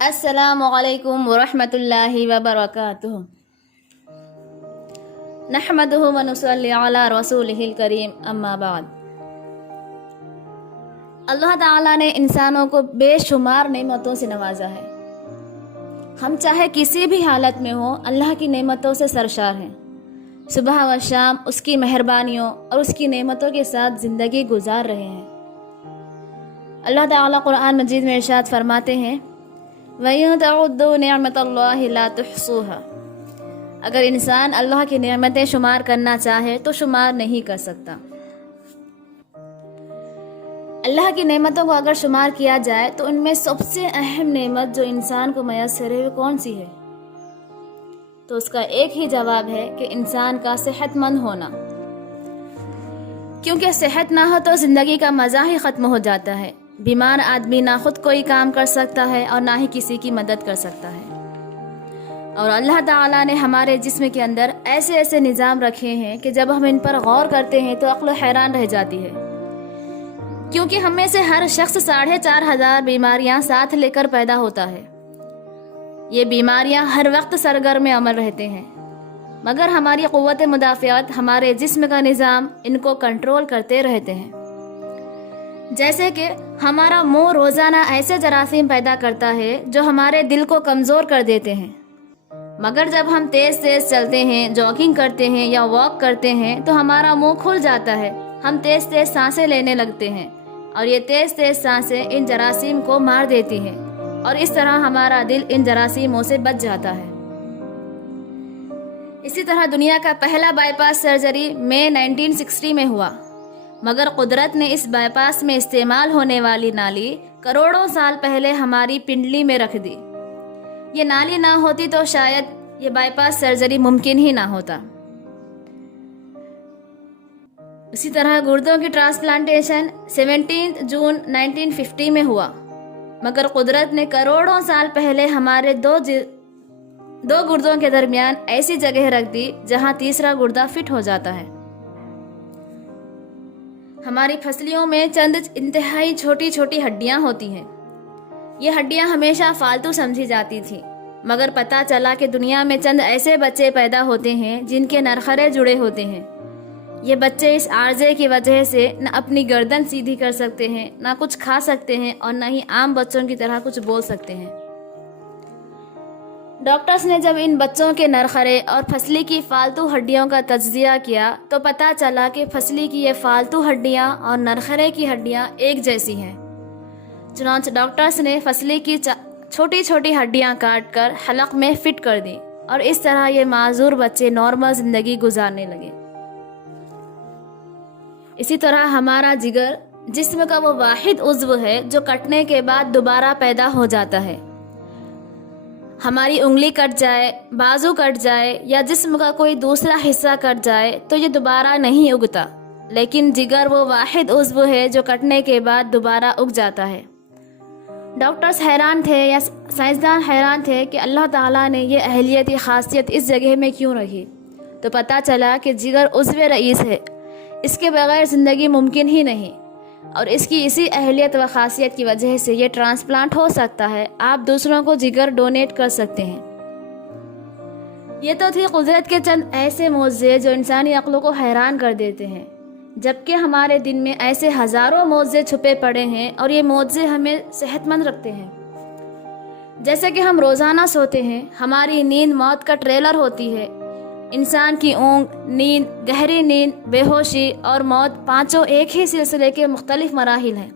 السلام علیکم ورحمۃ اللہ وبرکاتہ۔ نحمدہ ونصلی علی رسولہ الکریم، اما بعد۔ اللہ تعالیٰ نے انسانوں کو بے شمار نعمتوں سے نوازا ہے۔ ہم چاہے کسی بھی حالت میں ہوں، اللہ کی نعمتوں سے سرشار ہیں۔ صبح و شام اس کی مہربانیوں اور اس کی نعمتوں کے ساتھ زندگی گزار رہے ہیں۔ اللہ تعالیٰ قرآن مجید میں ارشاد فرماتے ہیں، وَإِن تَعُدُّوا نِعْمَةَ اللَّهِ لَا تُحْصُوهَا۔ اگر انسان اللہ کی نعمتیں شمار کرنا چاہے تو شمار نہیں کر سکتا۔ اللہ کی نعمتوں کو اگر شمار کیا جائے تو ان میں سب سے اہم نعمت جو انسان کو میسر ہے وہ کون سی ہے؟ تو اس کا ایک ہی جواب ہے کہ انسان کا صحت مند ہونا، کیونکہ صحت نہ ہو تو زندگی کا مزہ ہی ختم ہو جاتا ہے۔ بیمار آدمی نہ خود کوئی کام کر سکتا ہے اور نہ ہی کسی کی مدد کر سکتا ہے۔ اور اللہ تعالیٰ نے ہمارے جسم کے اندر ایسے ایسے نظام رکھے ہیں کہ جب ہم ان پر غور کرتے ہیں تو عقل حیران رہ جاتی ہے، کیونکہ ہم میں سے ہر شخص 4,500 بیماریاں ساتھ لے کر پیدا ہوتا ہے۔ یہ بیماریاں ہر وقت سرگرم عمل رہتے ہیں، مگر ہماری قوت مدافعت، ہمارے جسم کا نظام ان کو کنٹرول کرتے رہتے ہیں۔ جیسے کہ ہمارا منہ روزانہ ایسے جراثیم پیدا کرتا ہے جو ہمارے دل کو کمزور کر دیتے ہیں، مگر جب ہم تیز تیز چلتے ہیں، جاگنگ کرتے ہیں یا واک کرتے ہیں تو ہمارا منہ کھل جاتا ہے، ہم تیز تیز سانسیں لینے لگتے ہیں، اور یہ تیز تیز سانسیں ان جراثیم کو مار دیتی ہیں، اور اس طرح ہمارا دل ان جراثیموں سے بچ جاتا ہے۔ اسی طرح دنیا کا پہلا بائی پاس سرجری مئی 1960 میں ہوا، مگر قدرت نے اس بائی پاس میں استعمال ہونے والی نالی کروڑوں سال پہلے ہماری پنڈلی میں رکھ دی۔ یہ نالی نہ ہوتی تو شاید یہ بائی پاس سرجری ممکن ہی نہ ہوتا۔ اسی طرح گردوں کی ٹرانسپلانٹیشن 17 جون 1950 میں ہوا، مگر قدرت نے کروڑوں سال پہلے ہمارے دو گردوں کے درمیان ایسی جگہ رکھ دی جہاں تیسرا گردہ فٹ ہو جاتا ہے۔ ہماری پھسلیوں میں چند انتہائی چھوٹی چھوٹی ہڈیاں ہوتی ہیں۔ یہ ہڈیاں ہمیشہ فالتو سمجھی جاتی تھیں، مگر پتہ چلا کہ دنیا میں چند ایسے بچے پیدا ہوتے ہیں جن کے نرخرے جڑے ہوتے ہیں۔ یہ بچے اس عارضے کی وجہ سے نہ اپنی گردن سیدھی کر سکتے ہیں، نہ کچھ کھا سکتے ہیں، اور نہ ہی عام بچوں کی طرح کچھ بول سکتے ہیں۔ ڈاکٹرز نے جب ان بچوں کے نرخرے اور پھسلی کی فالتو ہڈیوں کا تجزیہ کیا تو پتہ چلا کہ پھسلی کی یہ فالتو ہڈیاں اور نرخرے کی ہڈیاں ایک جیسی ہیں۔ چنانچہ ڈاکٹرز نے پھسلی کی چھوٹی چھوٹی ہڈیاں کاٹ کر حلق میں فٹ کر دی، اور اس طرح یہ معذور بچے نارمل زندگی گزارنے لگے۔ اسی طرح ہمارا جگر جسم کا وہ واحد عضو ہے جو کٹنے کے بعد دوبارہ پیدا ہو جاتا ہے۔ ہماری انگلی کٹ جائے، بازو کٹ جائے یا جسم کا کوئی دوسرا حصہ کٹ جائے تو یہ دوبارہ نہیں اگتا، لیکن جگر وہ واحد عضو ہے جو کٹنے کے بعد دوبارہ اگ جاتا ہے۔ ڈاکٹرز حیران تھے یا سائنسدان حیران تھے کہ اللہ تعالیٰ نے یہ اہلیت یا خاصیت اس جگہ میں کیوں رکھی، تو پتہ چلا کہ جگر عضو رئیس ہے، اس کے بغیر زندگی ممکن ہی نہیں، اور اس کی اسی اہلیت و خاصیت کی وجہ سے یہ ٹرانسپلانٹ ہو سکتا ہے۔ آپ دوسروں کو جگر ڈونیٹ کر سکتے ہیں۔ یہ تو تھی قدرت کے چند ایسے معجزے جو انسانی عقلوں کو حیران کر دیتے ہیں، جبکہ ہمارے دن میں ایسے ہزاروں معجزے چھپے پڑے ہیں، اور یہ معجزے ہمیں صحت مند رکھتے ہیں۔ جیسے کہ ہم روزانہ سوتے ہیں، ہماری نیند موت کا ٹریلر ہوتی ہے۔ انسان کی اونگ، نیند، گہری نیند، بے ہوشی اور موت پانچوں ایک ہی سلسلے کے مختلف مراحل ہیں۔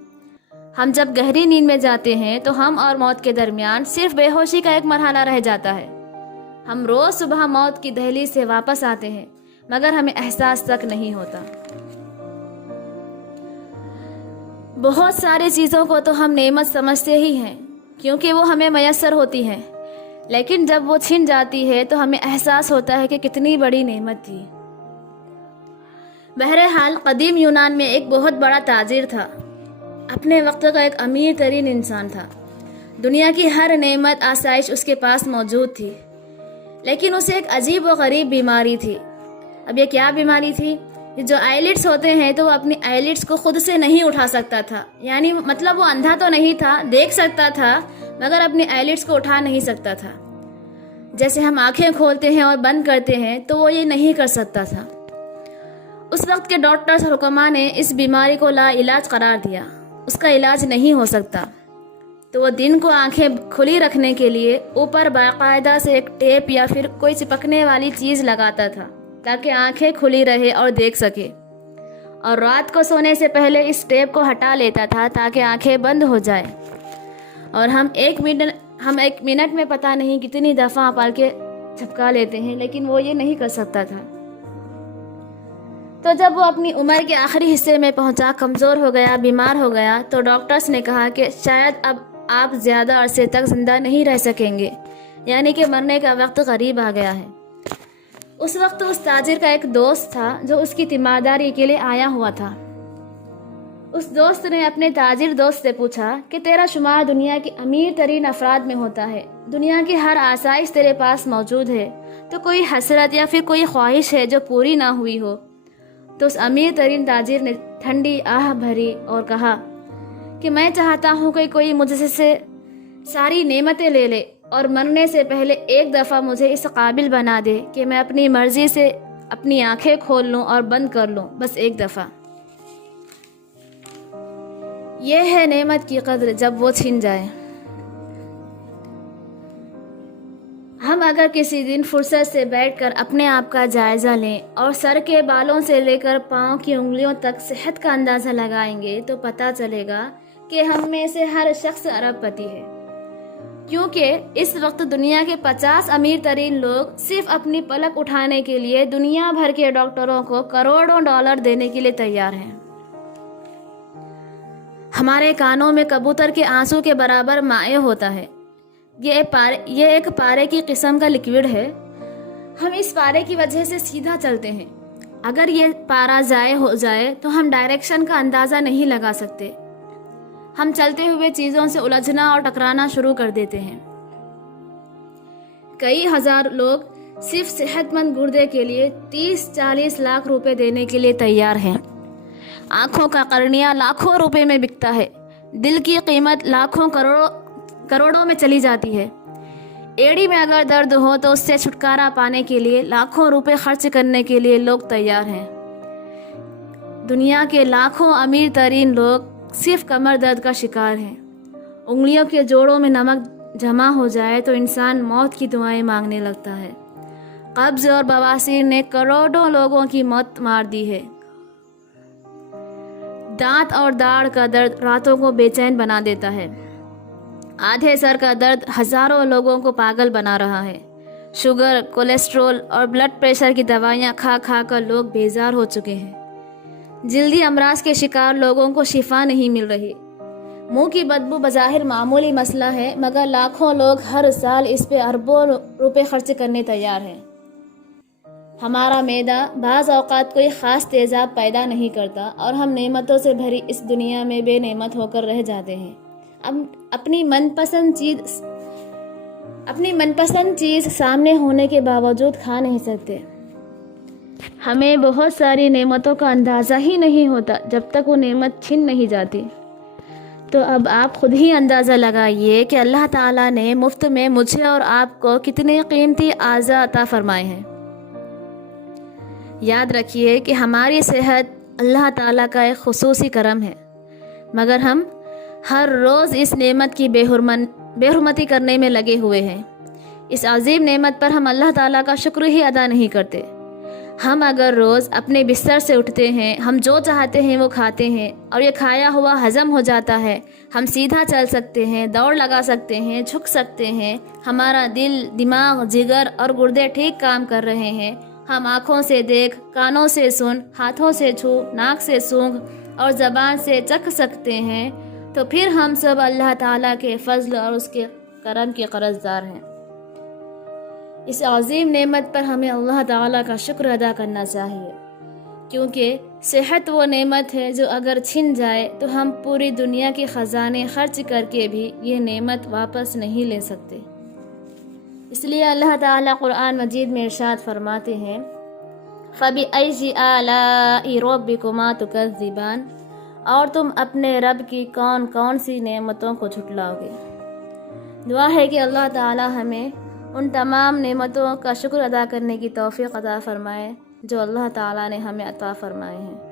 ہم جب گہری نیند میں جاتے ہیں تو ہم اور موت کے درمیان صرف بے ہوشی کا ایک مرحلہ رہ جاتا ہے۔ ہم روز صبح موت کی دہلیز سے واپس آتے ہیں، مگر ہمیں احساس تک نہیں ہوتا۔ بہت ساری چیزوں کو تو ہم نعمت سمجھتے ہی ہیں کیونکہ وہ ہمیں میسر ہوتی ہیں، لیکن جب وہ چھن جاتی ہے تو ہمیں احساس ہوتا ہے کہ کتنی بڑی نعمت تھی۔ بہرحال قدیم یونان میں ایک بہت بڑا تاجر تھا، اپنے وقت کا ایک امیر ترین انسان تھا۔ دنیا کی ہر نعمت آسائش اس کے پاس موجود تھی، لیکن اسے ایک عجیب و غریب بیماری تھی۔ اب یہ کیا بیماری تھی؟ یہ جو آئیلٹس ہوتے ہیں تو وہ اپنی آئیلٹس کو خود سے نہیں اٹھا سکتا تھا، یعنی مطلب وہ اندھا تو نہیں تھا، دیکھ سکتا تھا مگر اپنی آئیلٹس کو اٹھا نہیں سکتا تھا۔ جیسے ہم آنکھیں کھولتے ہیں اور بند کرتے ہیں تو وہ یہ نہیں کر سکتا تھا۔ اس وقت کے ڈاکٹرز اور حکماء نے اس بیماری کو لا علاج قرار دیا، اس کا علاج نہیں ہو سکتا، تو وہ دن کو آنکھیں کھلی رکھنے کے لیے اوپر باقاعدہ سے ایک ٹیپ یا پھر کوئی چپکنے والی چیز لگاتا تھا تاکہ آنکھیں کھلی رہے اور دیکھ سکے، اور رات کو سونے سے پہلے اس ٹیپ کو ہٹا لیتا تھا تاکہ آنکھیں بند ہو جائے۔ اور ہم ایک منٹ میں پتہ نہیں کتنی دفعہ پال کے چھپکا لیتے ہیں، لیکن وہ یہ نہیں کر سکتا تھا۔ تو جب وہ اپنی عمر کے آخری حصے میں پہنچا، کمزور ہو گیا، بیمار ہو گیا، تو ڈاکٹرز نے کہا کہ شاید اب آپ زیادہ عرصے تک زندہ نہیں رہ سکیں گے، یعنی کہ مرنے کا وقت قریب آ گیا ہے۔ اس وقت اس تاجر کا ایک دوست تھا جو اس کی تیمارداری کے لیے آیا ہوا تھا۔ اس دوست نے اپنے تاجر دوست سے پوچھا کہ تیرا شمار دنیا کے امیر ترین افراد میں ہوتا ہے، دنیا کی ہر آسائش تیرے پاس موجود ہے، تو کوئی حسرت یا پھر کوئی خواہش ہے جو پوری نہ ہوئی ہو؟ تو اس امیر ترین تاجر نے ٹھنڈی آہ بھری اور کہا کہ میں چاہتا ہوں کہ کوئی مجھ سے ساری نعمتیں لے لے اور مرنے سے پہلے ایک دفعہ مجھے اس قابل بنا دے کہ میں اپنی مرضی سے اپنی آنکھیں کھول لوں اور بند کر لوں، بس ایک دفعہ۔ یہ ہے نعمت کی قدر جب وہ چھن جائے۔ ہم اگر کسی دن فرصت سے بیٹھ کر اپنے آپ کا جائزہ لیں اور سر کے بالوں سے لے کر پاؤں کی انگلیوں تک صحت کا اندازہ لگائیں گے تو پتہ چلے گا کہ ہم میں سے ہر شخص ارب پتی ہے، کیونکہ اس وقت دنیا کے 50 امیر ترین لوگ صرف اپنی پلک اٹھانے کے لیے دنیا بھر کے ڈاکٹروں کو کروڑوں ڈالر دینے کے لیے تیار ہیں۔ ہمارے کانوں میں کبوتر کے آنسو کے برابر مائع ہوتا ہے۔ یہ ایک پارے کی قسم کا لکوڈ ہے۔ ہم اس پارے کی وجہ سے سیدھا چلتے ہیں۔ اگر یہ پارا ضائع ہو جائے تو ہم ڈائریکشن کا اندازہ نہیں لگا سکتے۔ ہم چلتے ہوئے چیزوں سے الجھنا اور ٹکرانا شروع کر دیتے ہیں۔ کئی ہزار لوگ صرف صحت مند گردے کے لیے 30-40 لاکھ روپے دینے کے لیے تیار ہیں۔ آنکھوں کا قرنیہ لاکھوں روپے میں بکتا ہے، دل کی قیمت لاکھوں کروڑوں میں چلی جاتی ہے۔ ایڑی میں اگر درد ہو تو اس سے چھٹکارا پانے کے لیے لاکھوں روپے خرچ کرنے کے لیے لوگ تیار ہیں۔ دنیا کے لاکھوں امیر ترین لوگ صرف کمر درد کا شکار ہیں۔ انگلیوں کے جوڑوں میں نمک جمع ہو جائے تو انسان موت کی دعائیں مانگنے لگتا ہے۔ قبض اور بواسیر نے کروڑوں لوگوں کی موت مار دی ہے۔ دانت اور داڑھ کا درد راتوں کو بے چین بنا دیتا ہے۔ آدھے سر کا درد ہزاروں لوگوں کو پاگل بنا رہا ہے۔ شوگر، کولیسٹرول اور بلڈ پریشر کی دوائیاں کھا کھا کر لوگ بیزار ہو چکے ہیں۔ جلدی امراض کے شکار لوگوں کو شفا نہیں مل رہی۔ منہ کی بدبو بظاہر معمولی مسئلہ ہے، مگر لاکھوں لوگ ہر سال اس پہ اربوں روپے خرچ کرنے تیار ہیں۔ ہمارا معدہ بعض اوقات کوئی خاص تیزاب پیدا نہیں کرتا اور ہم نعمتوں سے بھری اس دنیا میں بے نعمت ہو کر رہ جاتے ہیں۔ اپنی من پسند چیز سامنے ہونے کے باوجود کھا نہیں سکتے۔ ہمیں بہت ساری نعمتوں کا اندازہ ہی نہیں ہوتا جب تک وہ نعمت چھن نہیں جاتی۔ تو اب آپ خود ہی اندازہ لگائیے کہ اللہ تعالیٰ نے مفت میں مجھے اور آپ کو کتنے قیمتی اعضاء عطا فرمائے ہیں۔ یاد رکھیے کہ ہماری صحت اللہ تعالیٰ کا ایک خصوصی کرم ہے، مگر ہم ہر روز اس نعمت کی بے حرمتی کرنے میں لگے ہوئے ہیں۔ اس عظیم نعمت پر ہم اللہ تعالیٰ کا شکر ہی ادا نہیں کرتے۔ ہم اگر روز اپنے بستر سے اٹھتے ہیں، ہم جو چاہتے ہیں وہ کھاتے ہیں اور یہ کھایا ہوا ہضم ہو جاتا ہے، ہم سیدھا چل سکتے ہیں، دوڑ لگا سکتے ہیں، جھک سکتے ہیں، ہمارا دل، دماغ، جگر اور گردے ٹھیک کام کر رہے ہیں، ہم آنکھوں سے دیکھ، کانوں سے سن، ہاتھوں سے چھو، ناک سے سونگھ اور زبان سے چکھ سکتے ہیں، تو پھر ہم سب اللہ تعالیٰ کے فضل اور اس کے کرم کے قرضدار ہیں۔ اس عظیم نعمت پر ہمیں اللہ تعالیٰ کا شکر ادا کرنا چاہیے، کیونکہ صحت وہ نعمت ہے جو اگر چھن جائے تو ہم پوری دنیا کے خزانے خرچ کر کے بھی یہ نعمت واپس نہیں لے سکتے۔ اس لیے اللہ تعالیٰ قرآن مجید میں ارشاد فرماتے ہیں، فَبِأَيِّ آلَاءِ رَبِّكُمَا تُكَذِّبَانِ، اور تم اپنے رب کی کون کون سی نعمتوں کو جھٹلاؤ گے۔ دعا ہے کہ اللہ تعالی ہمیں ان تمام نعمتوں کا شکر ادا کرنے کی توفیق عطا فرمائے جو اللہ تعالی نے ہمیں عطا فرمائے ہیں۔